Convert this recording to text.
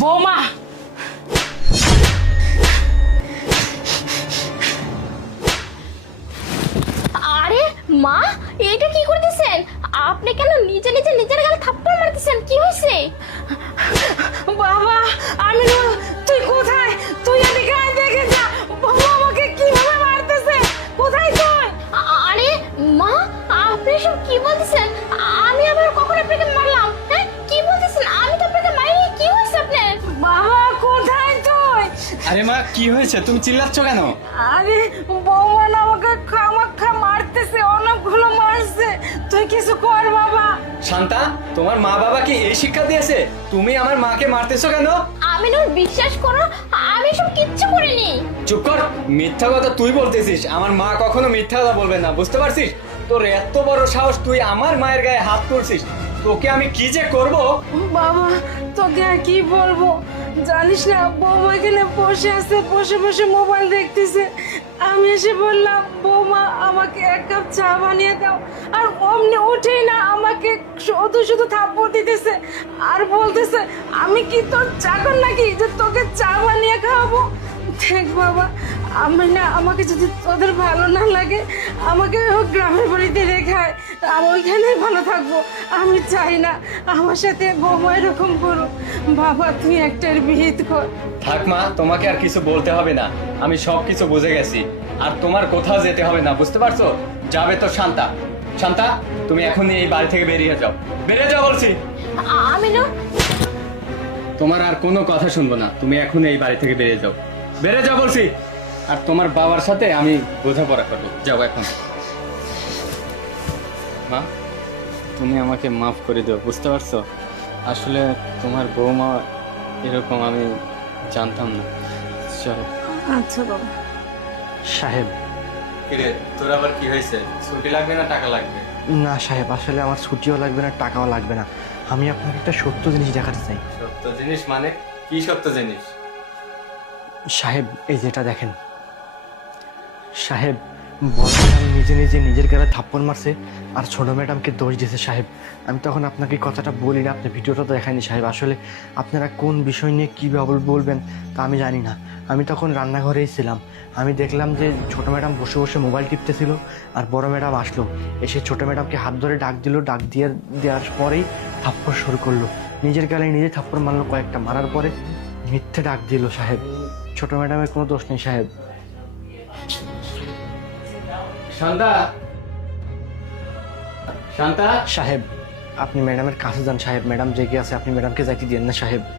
বৌমা, আরে মা, এটা কি করতেছেন আপনি? কেন নিজে নিজে নিজের গালে থাপ্পড় মারতেছেন? কি হয়েছে? বাবা আমিনুল, তুই কোথায়? তুই এদিকে আয়, দেখে যা। বৌমা আমাকে কিভাবে মারতেছে। কোথায় তুই? আরে মা, আপনি সব কি বলতেছেন? আমি আবার কখন আপনাকে মারলাম? হ্যাঁ, কি বলতেছেন? আমি তো আপনাকে মারিনি। কি হয়েছে আপনার? বাবা কোথায় তুই? আরে মা, কি হয়েছে? তুমি চিল্লাচ্ছ কেন? আরে বৌমা না আমাকে খামাখা মারতেছে, অনেকগুলো মারছে। তুই কিছু কর বাবা। শান্তা, তোমার মা বাবা কি এই শিক্ষা দিয়েছে? তুমি আমার মাকে মারতেছো কেন? আমিনুল, বিশ্বাস করো, আমি সব কিচ্ছু করিনি। চুপ কর, মিথ্যা কথা তুই বলতেছিস। আমার মা কখনো মিথ্যা কথা বলবে না, বুঝতে পারছিস? তোর এত বড় সাহস, তুই আমার মায়ের গায়ে হাত তুলছিস। তোকে আমি কি যে করব। বাবা তোকে আর কি বলবো, জানিস না বৌমা এখানে বসে আছে, বসে বসে মোবাইল দেখতেছে। আমি এসে বললাম বৌমা আমাকে এক কাপ চা বানিয়ে দাও, আর অমনি উঠেই না আমাকে শুধু শুধু থাপ্পড় দিতেছে আর বলতেছে আমি কি তোর চাকর নাকি যে তোকে চা বানিয়ে খাওয়াবো। দেখ বাবা, আমি না, আমাকে যদি তোদের ভালো না লাগে আমাকে গ্রামের বাড়িতে রেখায়, আমি ওইখানেই ভালো থাকবো। আমি চাই না আমার সাথে বৌমা এরকম করুক। বাবা তুই একটার বিহিত কর। থাক মা, তোমাকে আর কিছু বলতে হবে না। আমি সব কিছু বুঝে গেছি। আর তোমার কোথাও যেতে হবে না, বুঝতে পারছো? যাবে তো শান্তা। শান্তা, তুমি এখনই এই বাড়ি থেকে বেরিয়ে যাও। বেরিয়ে যাও বলছি। আমিনুল, তোমার আর কোনো কথা শুনবো না। তুমি এখন এই বাড়ি থেকে বেরিয়ে যাও। বেরিয়ে যাও বলছি। আর তোমার বাবার সাথে আমি বোঝাপড়া করবো। যাও এখন। মা, তুমি আমাকে মাফ করে দিও, বুঝতে পারছো? আসলে তোমার বৌমা এরকম আমি জানতাম না। চলো। আচ্ছা বাবা। সাহেব, কিরে, তোর আবার কি হয়েছে? ছুটি লাগবে না টাকা লাগবে? না সাহেব, আসলে আমার ছুটিও লাগবে না, টাকাও লাগবে না। আমি আপনাকে একটা সত্য জিনিস দেখাতে চাই। সত্য জিনিস মানে? কি সত্য জিনিস? সাহেব, এই যেটা দেখেন। সাহেব, বড় ম্যাডাম নিজে নিজে নিজের গালে থাপ্পড় মারছে আর ছোট ম্যাডামকে দোষ দিয়েছে। সাহেব, আমি তখন আপনাকে কথাটা বলি না, আপনি ভিডিওটা তো দেখায়নি। সাহেব, আসলে আপনারা কোন বিষয় নিয়ে কী বলবেন তা আমি জানি না। আমি তখন রান্নাঘরেই ছিলাম। আমি দেখলাম যে ছোট ম্যাডাম বসে বসে মোবাইল টিপতেছিল আর বড় ম্যাডাম আসলো, এসে ছোট ম্যাডামকে হাত ধরে ডাক দিল। ডাক দেওয়ার পরেই থাপ্পড় শুরু করলো। নিজের গালে নিজে থাপ্পড় মারলো কয়েকটা, মারার পরে মিথ্যে ডাক দিল। সাহেব, ছোট ম্যাডামের কোনো দোষ নেই সাহেব। শান্তা, শান্তা। সাহেব, আপনি ম্যাডামের কাছে যান সাহেব। ম্যাডাম জেগে আছে, আপনি ম্যাডামকে যাইতে দিন না সাহেব।